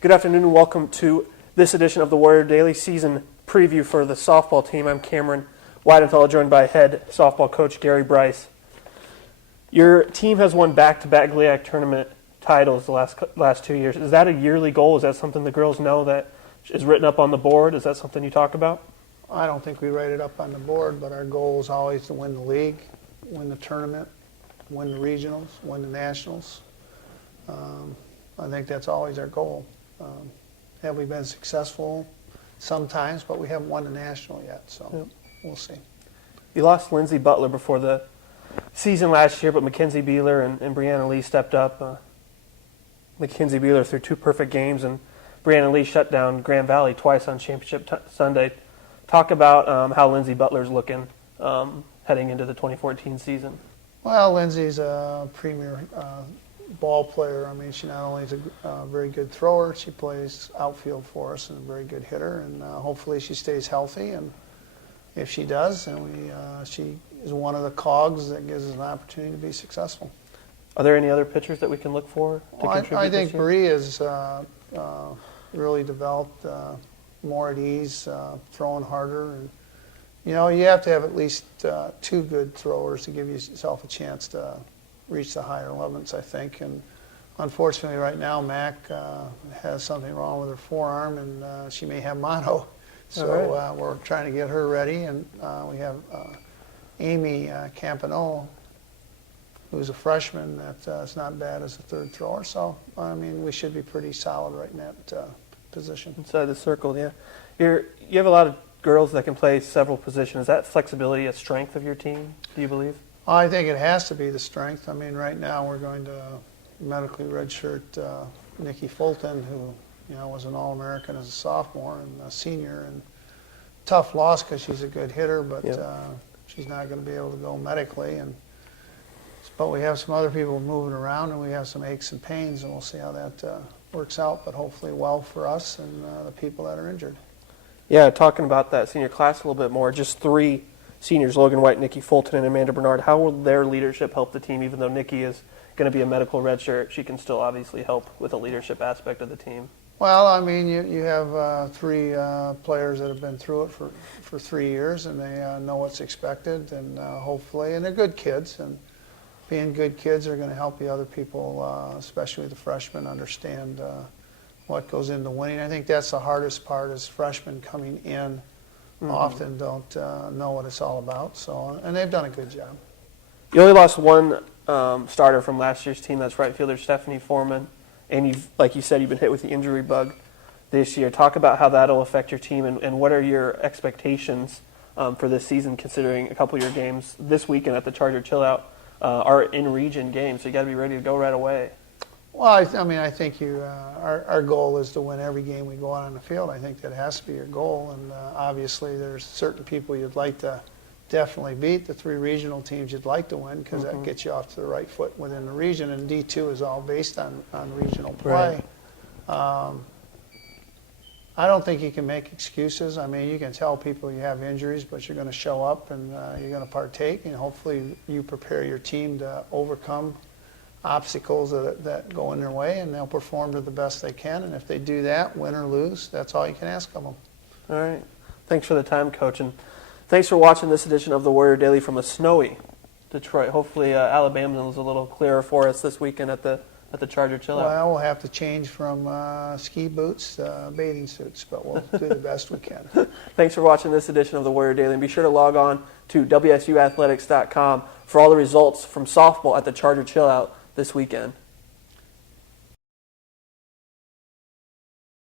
Good afternoon and welcome to this edition of the Warrior Daily season preview for the softball team. I'm Cameron Weidenfeld, joined by head softball coach Gary Bryce. Your team has won back-to-back GLIAC tournament titles the last 2 years. Is that a yearly goal? Is that something the girls know that is written up on the board? Is that something you talk about? I don't think we write it up on the board, but our goal is always to win the league, win the tournament, win the regionals, win the nationals. I think that's always our goal. Have we been successful? Sometimes, but we haven't won the national yet, so We'll see. You lost Lindsay Butler before the season last year, but Mackenzie Beeler and Brianna Lee stepped up. Mackenzie Beeler threw 2 perfect games, and Brianna Lee shut down Grand Valley twice on Championship Sunday. Talk about how Lindsay Butler's looking heading into the 2014 season. Well, Lindsay's a premier ball player. I mean, she not only is a very good thrower, she plays outfield for us and a very good hitter, and hopefully she stays healthy. And if she does, then she is one of the cogs that gives us an opportunity to be successful. Are there any other pitchers that we can look for to contribute I think this year? Bree has really developed more at ease, throwing harder. And, you know, you have to have at least 2 good throwers to give yourself a chance to reach the higher elements, I think. And unfortunately, right now, Mac has something wrong with her forearm, and she may have mono. So we're trying to get her ready, and we have Amy Campano, who's a freshman that's not bad as a third thrower. So, I mean, we should be pretty solid right in that position. Inside the circle, yeah. You have a lot of girls that can play several positions. Is that flexibility a strength of your team, do you believe? I think it has to be the strength. I mean, right now we're going to medically redshirt Nikki Fulton, who was an All-American as a sophomore and a senior. And tough loss because she's a good hitter, but she's not going to be able to go medically. But we have some other people moving around, and we have some aches and pains, and we'll see how that works out, but hopefully well for us and the people that are injured. Yeah, talking about that senior class a little bit more, just 3 seniors, Logan White, Nikki Fulton, and Amanda Bernard. How will their leadership help the team? Even though Nikki is going to be a medical redshirt, she can still obviously help with the leadership aspect of the team. Well, I mean, you have 3 players that have been through it for 3 years, and they know what's expected, and hopefully, and they're good kids, and being good kids are going to help the other people, especially the freshmen, understand what goes into winning. I think that's the hardest part is freshmen coming in often don't know what it's all about. So, and they've done a good job. You only lost 1 starter from last year's team. That's right fielder Stephanie Foreman. And like you said, you've been hit with the injury bug this year. Talk about how that'll affect your team, and what are your expectations for this season, considering a couple of your games this weekend at the Charger Chillout are in-region games, so you got to be ready to go right away. Well, I think our goal is to win every game we go out on the field. I think that has to be your goal, and obviously there's certain people you'd like to definitely beat. The 3 regional teams you'd like to win because that gets you off to the right foot within the region, and D2 is all based on regional play. Right. I don't think you can make excuses. I mean, you can tell people you have injuries, but you're going to show up and you're going to partake, and hopefully you prepare your team to overcome obstacles that go in their way, and they'll perform to the best they can. And if they do that, win or lose, that's all you can ask of them. All right. Thanks for the time, Coach. And thanks for watching this edition of the Warrior Daily from a snowy Detroit. Hopefully Alabama is a little clearer for us this weekend at the Charger Chillout. Well, we'll have to change from ski boots to bathing suits, but we'll do the best we can. Thanks for watching this edition of the Warrior Daily. And be sure to log on to WSUathletics.com for all the results from softball at the Charger Chillout this weekend.